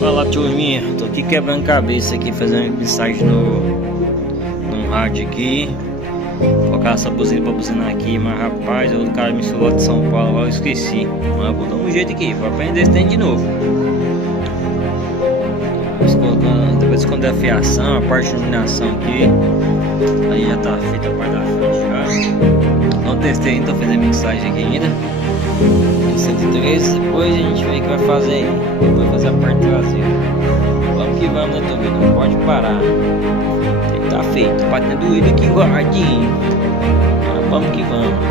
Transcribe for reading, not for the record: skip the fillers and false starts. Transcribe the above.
Fala, turminha, tô aqui quebrando cabeça aqui, fazendo mensagem no rádio aqui. Colocar essa buzina pra buzinar aqui, mas rapaz, o cara me ensinou lá de São Paulo, eu esqueci. Mas eu vou dar um jeito aqui, vou aprender esse trem de novo. Depois quando é a fiação, a parte de iluminação aqui, aí já tá feita a parte da frente já. Não testei ainda, tô fazendo mensagem aqui ainda. 113, depois a gente vê o que vai fazer aí. Depois fazer a parte traseira. Vamos que vamos, né, Tommy? Não pode parar. Tem que tá feito. Batendo doído aqui guardinho. Mas vamos que vamos.